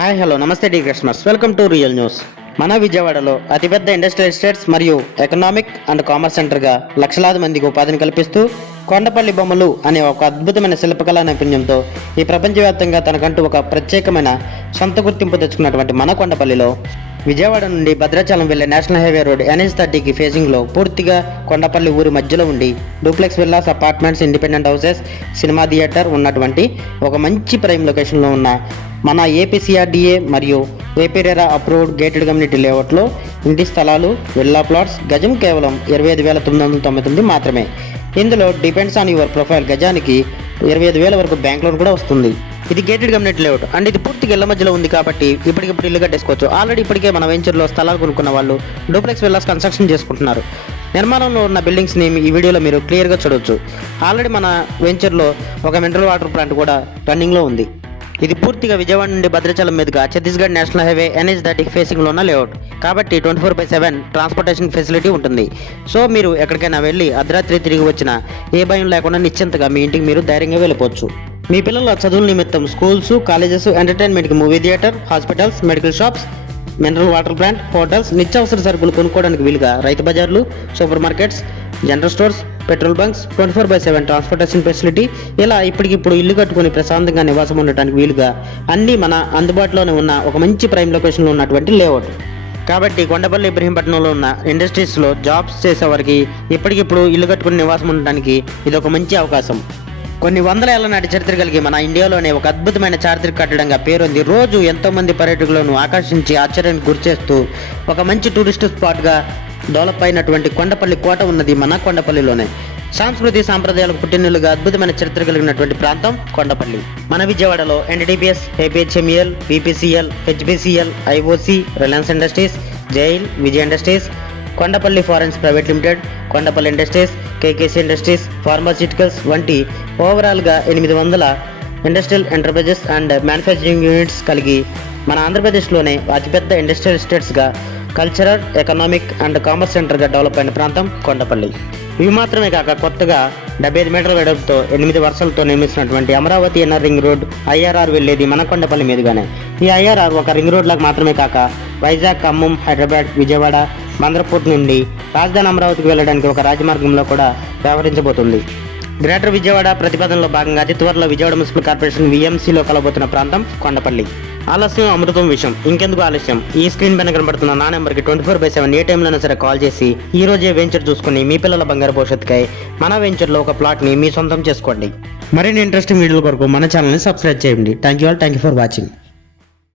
Hi hello నమస్తే the customers, welcome to real news. మన విజయవాడలో అతిపెద్ద ఇండస్ట్రియల్ ఎస్టేట్స్ మరియు ఎకనామిక్ అండ్ కామర్స్ సెంటర్గా లక్షలాది మందికి ఉపాధిని కల్పిస్తూ కొండపల్లి బొమ్మలు అనే ఒక అద్భుతమైన శిల్పకళా నైపుణ్యంతో ఈ ప్రపంచవ్యాప్తంగా తనకంటూ ఒక ప్రత్యేకమైన సొంత గుర్తింపు తెచ్చుకున్నటువంటి మన కొండపల్లిలో విజయవాడ నుండి భద్రాచలం వెళ్లే నేషనల్ హైవే రోడ్ NH30కి ఫేజింగ్లో పూర్తిగా కొండపల్లి ఊరి మధ్యలో ఉండి duplex villas, apartments, independent houses, cinema theatre ఉన్నటువంటి ఒక మంచి ప్రైమ్ లొకేషన్లో ఉన్న మన APCRDA మరియు ఏపీరేరా అప్రూవ్డ్ గేటెడ్ కమ్యూనిటీ లేఅవుట్లో ఇంటి స్థలాలు, విల్లా ప్లాట్స్ గజం కేవలం 25,999 మాత్రమే. ఇందులో డిపెండ్స్ ఆన్ యువర్ ప్రొఫైల్ గజానికి 25,000 వరకు బ్యాంక్ లోన్ కూడా వస్తుంది. ఇది గేటెడ్ కమ్యూనిటీ లేఅవుట్ అండ్ ఇది పూర్తిగా ఇళ్ల మధ్యలో ఉంది కాబట్టి ఇప్పటికిప్పుడు ఇల్లు కట్టేసుకోవచ్చు. ఆల్రెడీ ఇప్పటికే మన వెంచర్లో స్థలాలు కొనుక్కున్న వాళ్ళు డూప్లెక్స్ విల్లాస్ కన్స్ట్రక్షన్ చేసుకుంటున్నారు. నిర్మాణంలో ఉన్న బిల్డింగ్స్ని ఈ వీడియోలో మీరు క్లియర్గా చూడవచ్చు. ఆల్రెడీ మన వెంచర్లో ఒక మినరల్ వాటర్ ప్లాంట్ కూడా రన్నింగ్లో ఉంది. ఇది పూర్తిగా విజయవాడ నుండి భద్రాచలం మీదుగా ఛత్తీస్గఢ్ నేషనల్ హైవే NH30 ఫేసింగ్లో ఉన్న లేఅవుట్ కాబట్టి 24/7 ట్రాన్స్పోర్టేషన్ ఫెసిలిటీ ఉంటుంది. సో మీరు ఎక్కడికైనా వెళ్ళి అర్ధరాత్రి తిరిగి వచ్చినా ఏ భయం లేకుండా నిశ్చింతగా మీ ఇంటికి మీరు ధైర్యంగా వెళ్ళిపోవచ్చు. మీ పిల్లల చదువుల నిమిత్తం స్కూల్స్, కాలేజెస్, ఎంటర్టైన్మెంట్కి movie theatre, hospitals, medical shops, mineral water plant, hotels, నిత్యావసర సరుకులు కొనుక్కోవడానికి వీలుగా రైతు బజార్లు, super markets, general stores, petrol bunks, 24/7 transportation facility, ఇలా ఇప్పటికిప్పుడు ఇల్లు కట్టుకుని ప్రశాంతంగా నివాసం ఉండటానికి వీలుగా అన్నీ మన అందుబాటులోనే ఉన్న ఒక మంచి ప్రైమ్ లొకేషన్లో ఉన్నటువంటి లేఅవుట్. కాబట్టి కొండపల్లి ఇబ్రహీంపట్నంలో ఉన్న ఇండస్ట్రీస్లో జాబ్స్ చేసేవారికి ఇప్పటికిప్పుడు ఇల్లు కట్టుకుని నివాసం ఉండటానికి ఇది ఒక మంచి అవకాశం. కొన్ని వందల ఏళ్ల నాటి చరిత్ర కలిగి మన ఇండియాలోనే ఒక అద్భుతమైన చారిత్రక కట్టడంగా పేరొంది. రోజు ఎంతోమంది పర్యాటకులను ఆకర్షించి ఆశ్చర్యానికి గురిచేస్తూ ఒక మంచి టూరిస్ట్ స్పాట్గా డెవలప్ అయినటువంటి కొండపల్లి కోట ఉన్నది మన కొండపల్లిలోనే. సంస్కృతి సాంప్రదాయాలకు పుట్టినలుగా అద్భుతమైన చరిత్ర కలిగినటువంటి ప్రాంతం కొండపల్లి. మన విజయవాడలో NTPS, APHMEL, BPCL, HPCL, IOC, Reliance Industries, జైల్, విజయ్ ఇండస్ట్రీస్, కొండపల్లి ఫారెన్స్ private limited, Kondapalli Industries, KKC industries, pharmaceuticals వంటి ఓవరాల్గా 800 industrial enterprises and manufacturing units కలిగి మన ఆంధ్రప్రదేశ్లోనే అతిపెద్ద ఇండస్ట్రియల్ ఎస్టేట్స్గా, కల్చరల్, ఎకనామిక్ అండ్ కామర్స్ సెంటర్గా డెవలప్ అయిన ప్రాంతం కొండపల్లి. ఇవి మాత్రమే కాక కొత్తగా 75 మీటర్ల వెడల్పుతో 8 వరుసలతో నిర్మిస్తున్నటువంటి Amaravati inner ring road IRR వెళ్ళేది మన కొండపల్లి మీదుగానే. ఈ IRR ఒక రింగ్ రోడ్ లాగా మాత్రమే కాక వైజాగ్, ఖమ్మం, హైదరాబాద్, విజయవాడ, బందర్పూర్ నుండి రాజధాని అమరావతికి వెళ్ళడానికి ఒక రాజమార్గంలో కూడా వ్యవహరించబోతుంది. గ్రేటర్ విజయవాడ ప్రతిపాదనలో భాగంగా అతి త్వరలో విజయవాడ మున్సిపల్ కార్పొరేషన్ VMCలో కలబోతున్న ప్రాంతం కొండపల్లి. ఆలస్యం అమృతం విషయం. ఇంకెందుకు ఆలస్యం? ఈ స్క్రీన్ పైన కనబడుతున్న నా నెంబర్కి 24/7 ఏ టైంలోనే సరే కాల్ చేసి ఈ రోజే వెంచర్ చూసుకుని మీ పిల్లల బంగారు భవిష్యత్తుకై మన వెంచర్లో ఒక ప్లాట్ని మీ సొంతం చేసుకోండి. మరిన్ని ఇంట్రెస్టింగ్ వీడియోల కొరకు మన ఛానల్ని సబ్స్క్రైబ్ చేయండి. Thank you for watching.